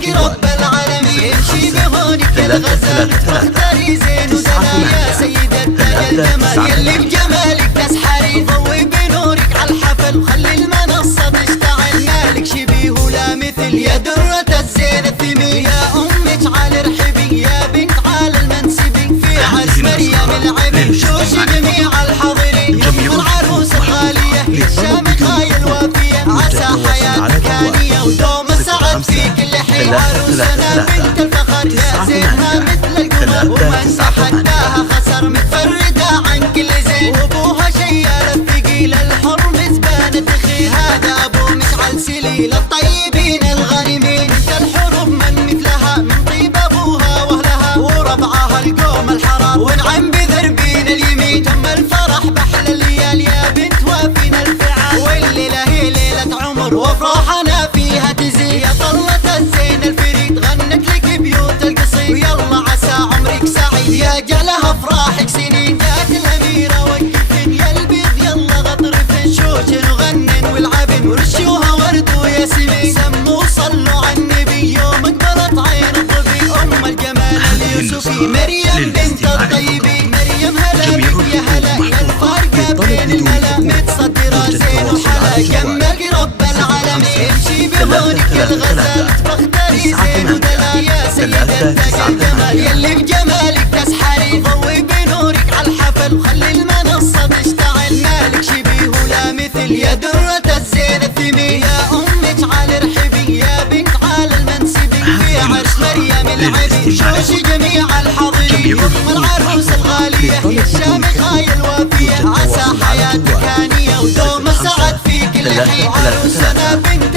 جمالك رب العالمين امشي بهونك الغزال تختاري زين ودلال يا سيدة تاج الجمال يلي بجمالك تسحري ضوي بنورك عالحفل وخلي المنصة تشتعل مالك شبيه ولا مثل يا درة الزين الثمين يا أمك على رحبي يا بنت على المنسبي في عرس مريم العبي شوش جميع الحاضرين يوم العروس الغالية الشامخة الوافية عسى حياتك هانية ودوم السعد في كل حين عروسنا بنت الفخر يا زينها مثل القمر ومن تحداها خسر متفردة عن كل زين وابوها شيال الثقيل الحرم زبانة اخي هذا ابو مشعل سليل الطيبين الغانمين انت الحرم من مثلها من طيب ابوها واهلها وربعها القوم الحرام ونعم بذربين اليمين تم الفرح بحل الليال يا بنت وافينا الفعال والليلة هي ليلة عمر وافراحنا فيها تزيد يا طلة الزين الفريد غنت لك بيوت القصيد ويلا عسى عمرك سعيد يا جعلها افراحك سنين جات الاميرة وقفن يا البيض يلا غطرفن شوشن وغنن والعبن ورشوها ورد وياسمين سموا صلوا على النبي يوم اقبلت عين الظبي ام الجمال اليوسفي مريم بنت الطيبين مريم هلا بك يا هلا يا الفارقة بين الملا متصدرة زين وحلا جمالك رب العالمين امشي بهونك الغزال تختاري زين ودلال يا سيدة تاج الجمال يلي بجمالك تسحري ضوي بنورك عالحفل وخلي المنصة تشتعل مالك شبيه ولا مثل يا درة الزين الثمين يا أمك على رحبي يا بنت على المنسبي في عرس مريم العبي شوش جميع الحاضرين يوم العروس الغالية الشامخة الوافية عسى حياتك هانية ودوم السعد في كل حين عروسنا بنت